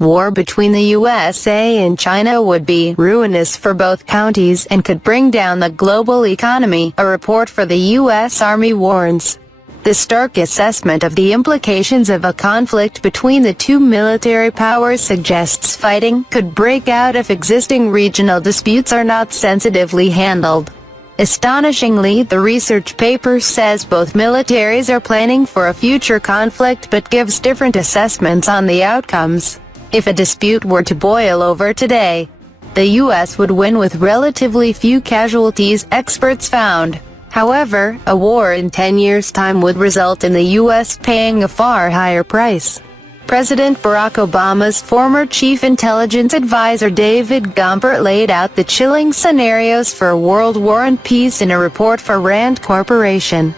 War between the USA and China would be ruinous for both countries and could bring down the global economy, a report for the U.S. Army warns. The stark assessment of the implications of a conflict between the two military powers suggests fighting could break out if existing regional disputes are not sensitively handled. Astonishingly, the research paper says both militaries are planning for a future conflict but gives different assessments on the outcomes. If a dispute were to boil over today, the U.S. would win with relatively few casualties, experts found. However, a war in 10 years' time would result in the U.S. paying a far higher price. President Barack Obama's former chief intelligence advisor David Gompert laid out the chilling scenarios for a world war and peace in a report for Rand Corporation.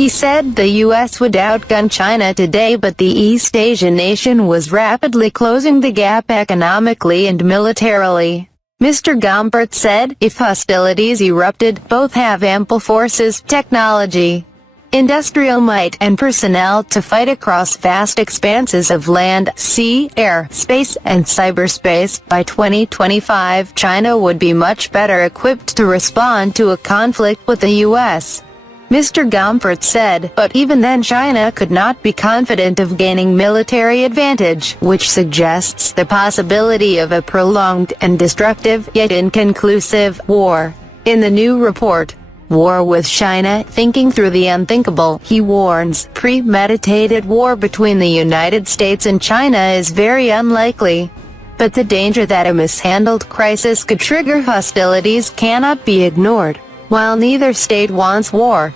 He said the U.S. would outgun China today, but the East Asian nation was rapidly closing the gap economically and militarily. Mr. Gompert said, if hostilities erupted, both have ample forces, technology, industrial might, and personnel to fight across vast expanses of land, sea, air, space, and cyberspace. By 2025, China would be much better equipped to respond to a conflict with the U.S. Mr. Gompert said, but even then China could not be confident of gaining military advantage, which suggests the possibility of a prolonged and destructive, yet inconclusive, war. In the new report, War with China, Thinking Through the Unthinkable, he warns, premeditated war between the United States and China is very unlikely. But the danger that a mishandled crisis could trigger hostilities cannot be ignored. While neither state wants war,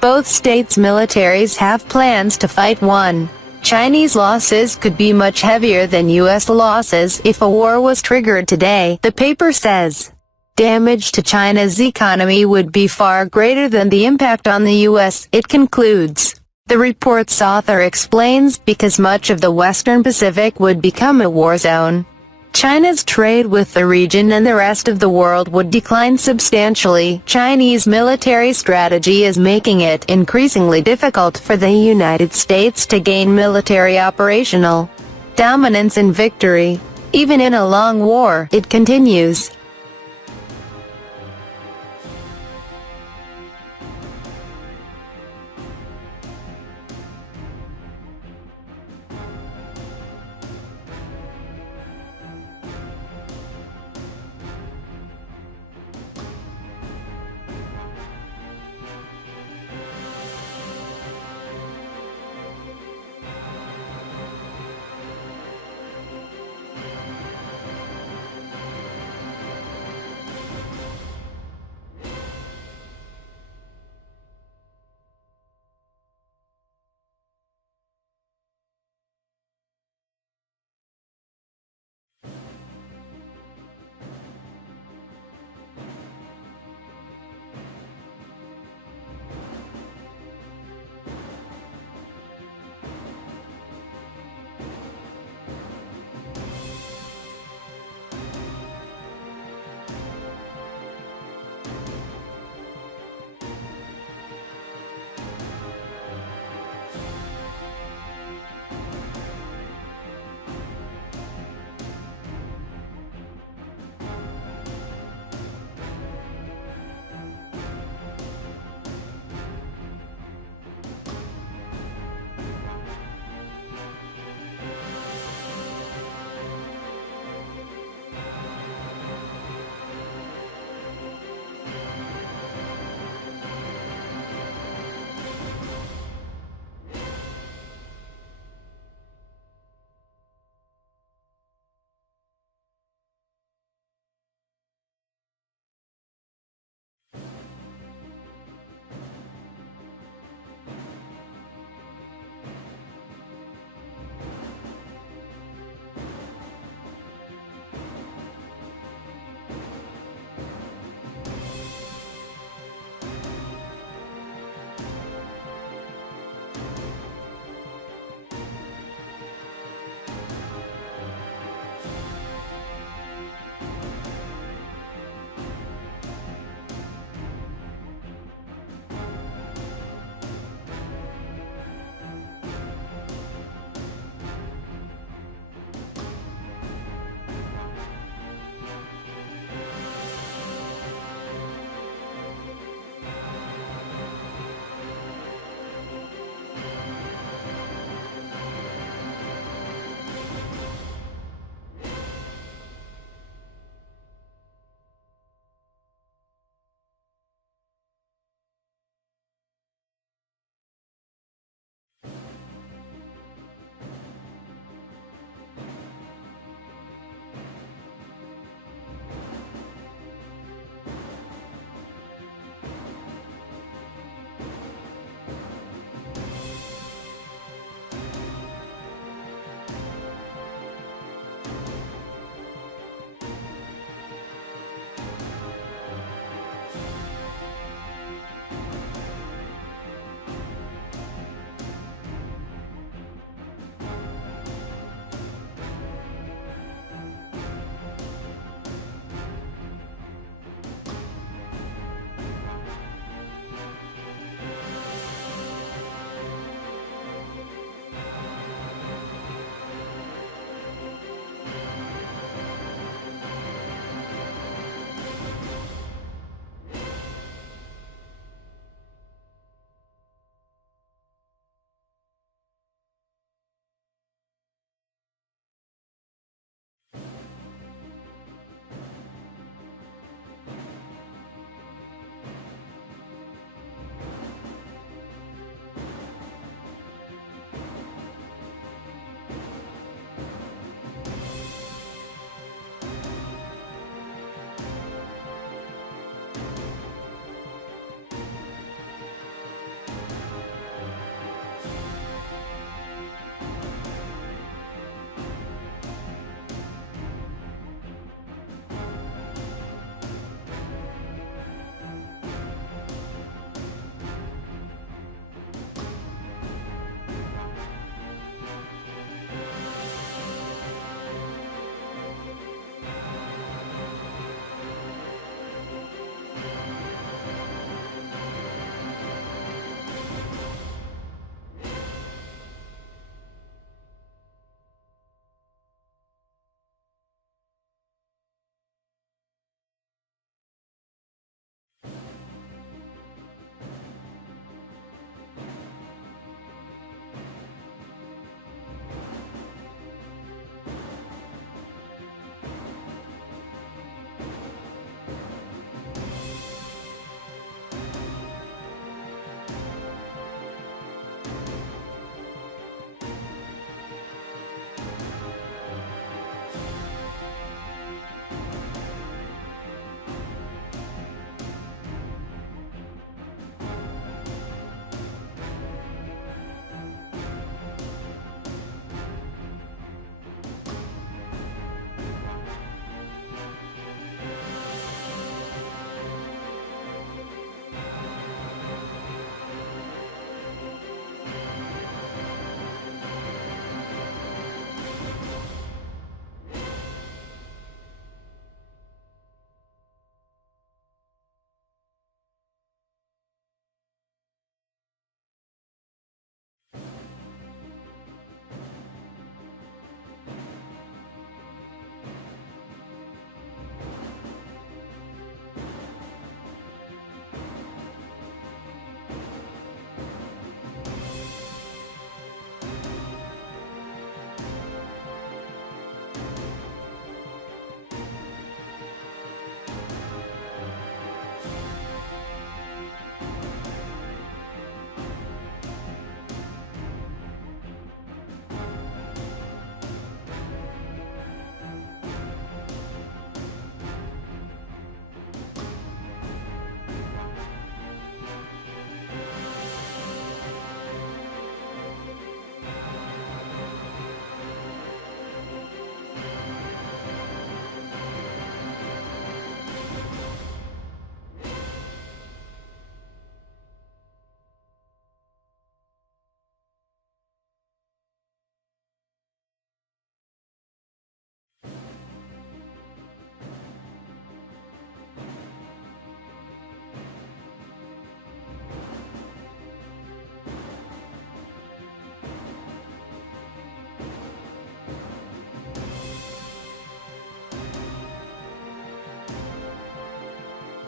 both states' militaries have plans to fight one. Chinese losses could be much heavier than U.S. losses if a war was triggered today, the paper says. Damage to China's economy would be far greater than the impact on the U.S., it concludes. The report's author explains, because much of the Western Pacific would become a war zone, China's trade with the region and the rest of the world would decline substantially. Chinese military strategy is making it increasingly difficult for the United States to gain military operational dominance and victory. Even in a long war, it continues.